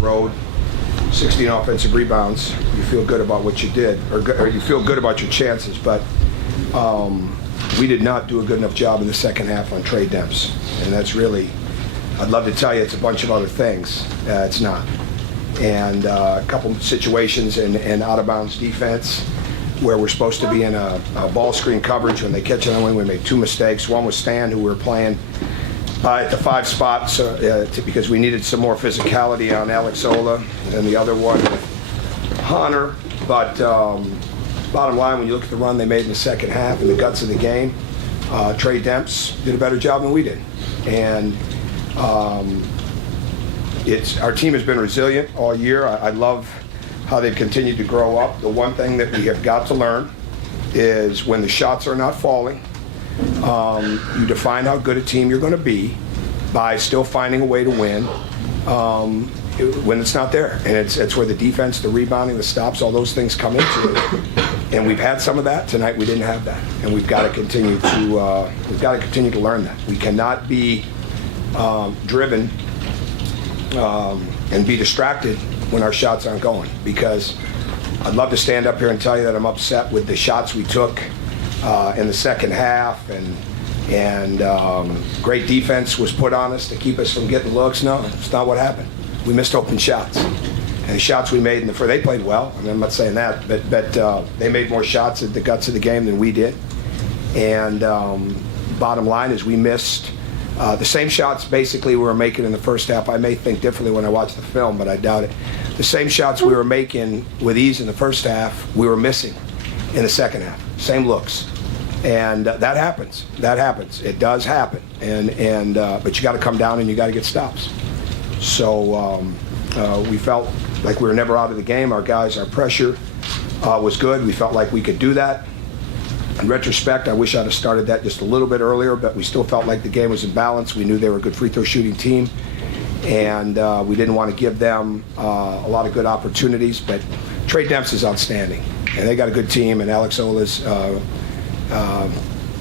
road, 16 offensive rebounds. You feel good about what you did, or you feel good about your chances, but we did not do a good enough job in the second half on trade depths. And that's really, I'd love to tell you it's a bunch of other things. It's not. And a couple situations in out-of-bounds defense where we're supposed to be in a ball screen coverage. When they catch it on wing, we made two mistakes. One was Stan, who we were playing at the 5 spot because we needed some more physicality on Alex Ola, and the other one with Hunter. But bottom line, when you look at the run they made in the second half and the guts of the game, Trey Demps did a better job than we did. And our team has been resilient all year. I love how they've continued to grow up. The one thing that we have got to learn is when the shots are not falling, you define how good a team you're going to be by still finding a way to win when it's not there. And it's where the defense, the rebounding, the stops, all those things come into it. And we've had some of that. Tonight we didn't have that. And we've got to continue to learn that. We cannot be driven and be distracted when our shots aren't going, because I'd love to stand up here and tell you that I'm upset with the shots we took in the second half, and great defense was put on us to keep us from getting looks. No, it's not what happened. We missed open shots, and the shots we made in the first, they played well. I mean, I'm not saying that, but they made more shots at the guts of the game than we did. And bottom line is we missed the same shots basically we were making in the first half. I may think differently when I watch the film, but I doubt it. The same shots we were making with ease in the first half, we were missing in the second half. Same looks. And that happens. That happens. It does happen. But you got to come down and you got to get stops. So we felt like we were never out of the game. Our pressure was good. We felt like we could do that. In retrospect, I wish I'd have started that just a little bit earlier, but we still felt like the game was in balance. We knew they were a good free throw shooting team, and we didn't want to give them a lot of good opportunities. But Trey Demps is outstanding, and they got a good team, and Alex Ola's, I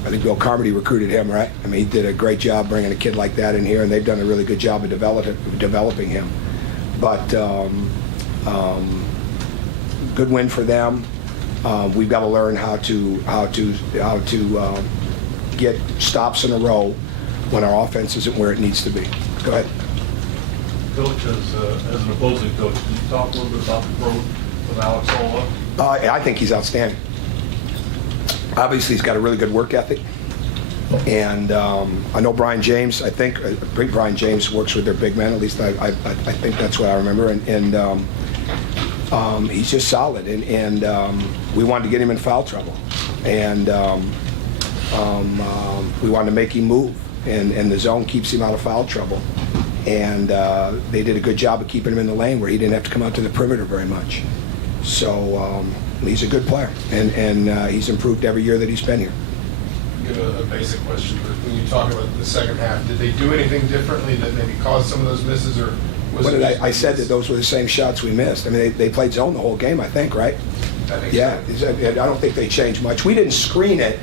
think Bill Carmody recruited him, right? I mean, he did a great job bringing a kid like that in here, and they've done a really good job of developing him. But good win for them. We've got to learn how to get stops in a row when our offense isn't where it needs to be. Go ahead. Coach, as an opposing coach, can you talk a little bit about the growth of Alex Ola? I think he's outstanding. Obviously, he's got a really good work ethic. And I know Brian James, I think Brian James works with their big men. At least I think that's what I remember. And he's just solid. And we wanted to get him in foul trouble. And we wanted to make him move. And the zone keeps him out of foul trouble. And they did a good job of keeping him in the lane where he didn't have to come out to the perimeter very much. So he's a good player. And he's improved every year that he's been here. Give a basic question, but when you talk about the second half, did they do anything differently that maybe caused some of those misses, or was what it did I said that those were the same shots we missed. I mean, they played zone the whole game, I think, right? I think Yeah, so. I don't think they changed much. We didn't screen it.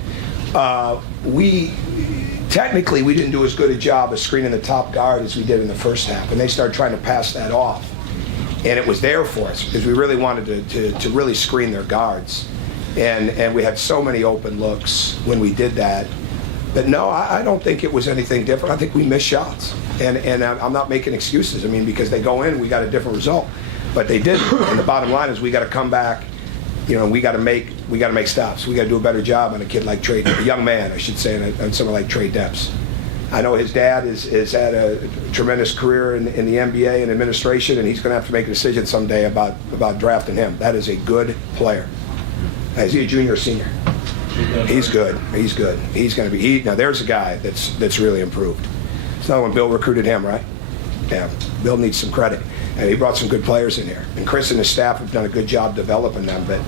Technically, we didn't do as good a job of screening the top guard as we did in the first half, and they started trying to pass that off. And it was there for us because we really wanted to really screen their guards. And we had so many open looks when we did that. But no, I don't think it was anything different. I think we missed shots. And I'm not making excuses. I mean, because they go in, we got a different result. But they didn't. And the bottom line is we got to come back. You know, we got to make stops. We got to do a better job on a kid like Trey, a young man, I should say, and someone like Trey Demps. I know his dad has had a tremendous career in the NBA and administration, and he's going to have to make a decision someday about drafting him. That is a good player. Is he a junior or senior? He's good. He's good. He's going to be. Now there's a guy that's really improved. It's not when Bill recruited him, right? Yeah. Bill needs some credit, and he brought some good players in here. And Chris and his staff have done a good job developing them. But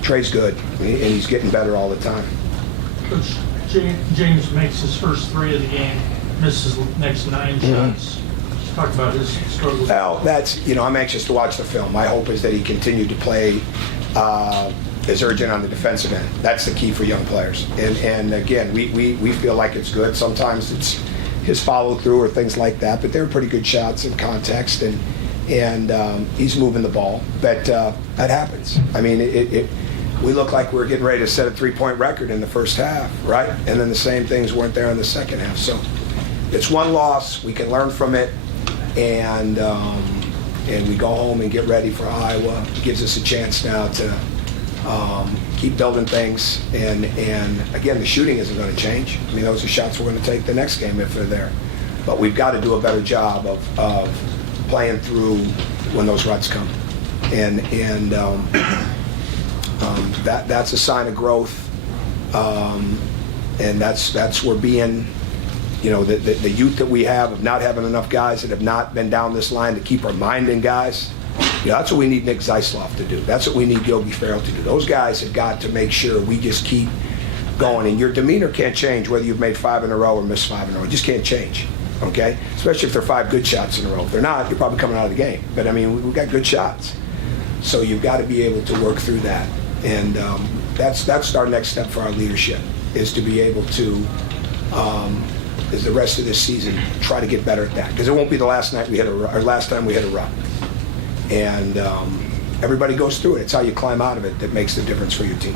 Trey's good, and he's getting better all the time. Coach, James makes his first 3 of the game, misses the next 9 shots. Just talk about his struggle. Well, I'm anxious to watch the film. My hope is that he continued to play as urgent on the defensive end. That's the key for young players. And again, we feel like it's good. Sometimes it's his follow through or things like that, but they're pretty good shots in context. and he's moving the ball. But that happens. I mean, we look like we're getting ready to set a 3-point record in the first half, right? And then the same things weren't there in the second half. So it's one loss. We can learn from it, and we go home and get ready for Iowa. It gives us a chance now to keep building things. And again, the shooting isn't going to change. I mean, those are shots we're going to take the next game if they're there. But we've got to do a better job of playing through when those ruts come. And that's a sign of growth. And that's where being, you know, the youth that we have of not having enough guys that have not been down this line to keep our mind in guys. You know, that's what we need Nick Zeisloff to do. That's what we need Yogi Ferrell to do. Those guys have got to make sure we just keep going. And your demeanor can't change whether you've made 5 in a row or missed 5 in a row. It just can't change, okay? Especially if they're 5 good shots in a row. If they're not, you're probably coming out of the game. But, I mean, we've got good shots. So you've got to be able to work through that. And that's our next step for our leadership, is to be able to, as the rest of this season, try to get better at that. Because it won't be the last time we hit a rut. And everybody goes through it. It's how you climb out of it that makes the difference for your team.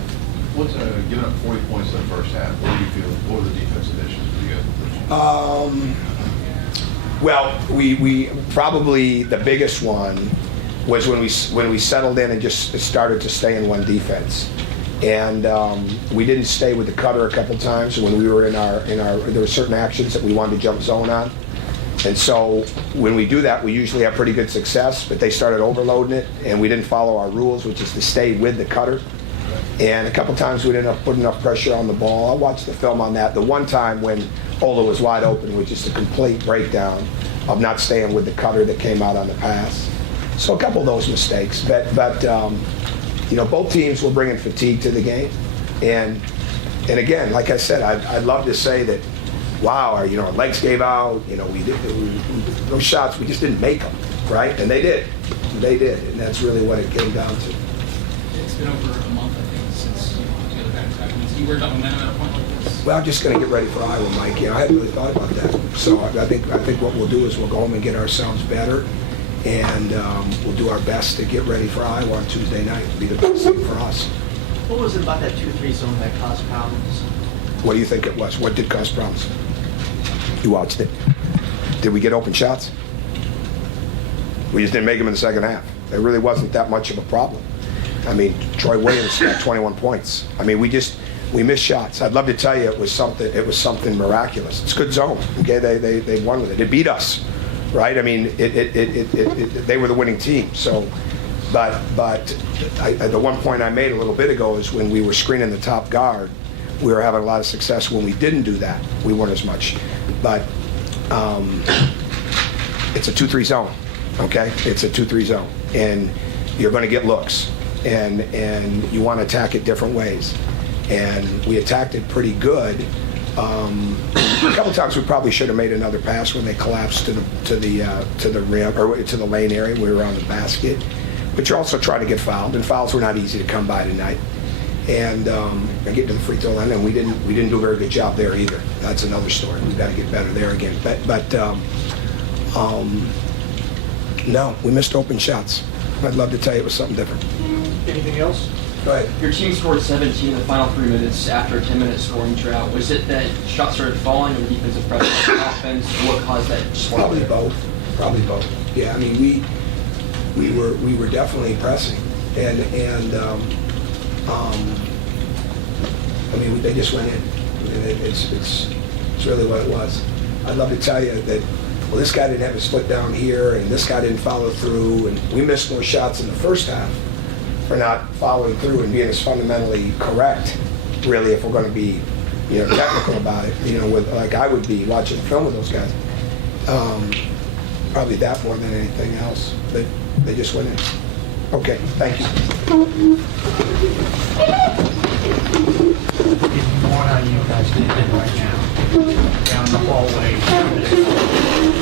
What's giving up 40 points in the first half? What do you feel? What were the defensive issues for you guys? Well, we probably the biggest one was when we settled in and just started to stay in one defense. And we didn't stay with the cutter a couple times when we were in our there were certain actions that we wanted to jump zone on. And so when we do that, we usually have pretty good success, but they started overloading it, and we didn't follow our rules, which is to stay with the cutter. And a couple times we didn't put enough pressure on the ball. I watched the film on that. The one time when Ola was wide open was just a complete breakdown of not staying with the cutter that came out on the pass. So a couple of those mistakes. But you know, both teams were bringing fatigue to the game. And again, like I said, I'd love to say that, wow, our legs gave out. You know, those shots, we just didn't make them, right? And they did, and that's really what it came down to. It's been over a month, I think, since the other back-to-back wins. You worked on momentum at a point like this? Well, I'm just going to get ready for Iowa, Mike. You know, I hadn't really thought about that. So I think what we'll do is we'll go home and get ourselves better, and we'll do our best to get ready for Iowa on Tuesday night. It'll be the best thing for us. What was it about that 2-3 zone that caused problems? What do you think it was? What did cause problems? You watched it. Did we get open shots? We just didn't make them in the second half. There really wasn't that much of a problem. I mean, Troy Williams got 21 points. I mean, we missed shots. I'd love to tell you it was something miraculous. It's good zone. Okay, they won with it. It beat us, right? I mean, they were the winning team. So, but the one point I made a little bit ago is when we were screening the top guard, we were having a lot of success. When we didn't do that, we weren't as much. But it's a 2-3 zone, okay? It's a 2-3 zone, and you're going to get looks, and you want to attack it different ways. And we attacked it pretty good. A couple times we probably should have made another pass when they collapsed to the rim or to the lane area. We were on the basket, but you're also trying to get fouled, and fouls were not easy to come by tonight. And get to the free throw line, and we didn't do a very good job there either. That's another story. We've got to get better there again. But no, we missed open shots. I'd love to tell you it was something different. Anything else? Go ahead. Your team scored 17 in the final 3 minutes after a 10-minute scoring drought. Was it that shots started falling and the defensive pressure on the offense? What caused that spark? Probably both. Yeah, I mean, we were definitely pressing, and I mean, they just went in. I mean, it's really what it was. I'd love to tell you that, well, this guy didn't have his foot down here, and this guy didn't follow through, and we missed more shots in the first half for not following through and being as fundamentally correct, really, if we're going to be, technical about it, with like I would be watching film with those guys. Probably that more than anything else. But they just went in. Okay, thank you. Getting more on you guys than right now. Down the hallway.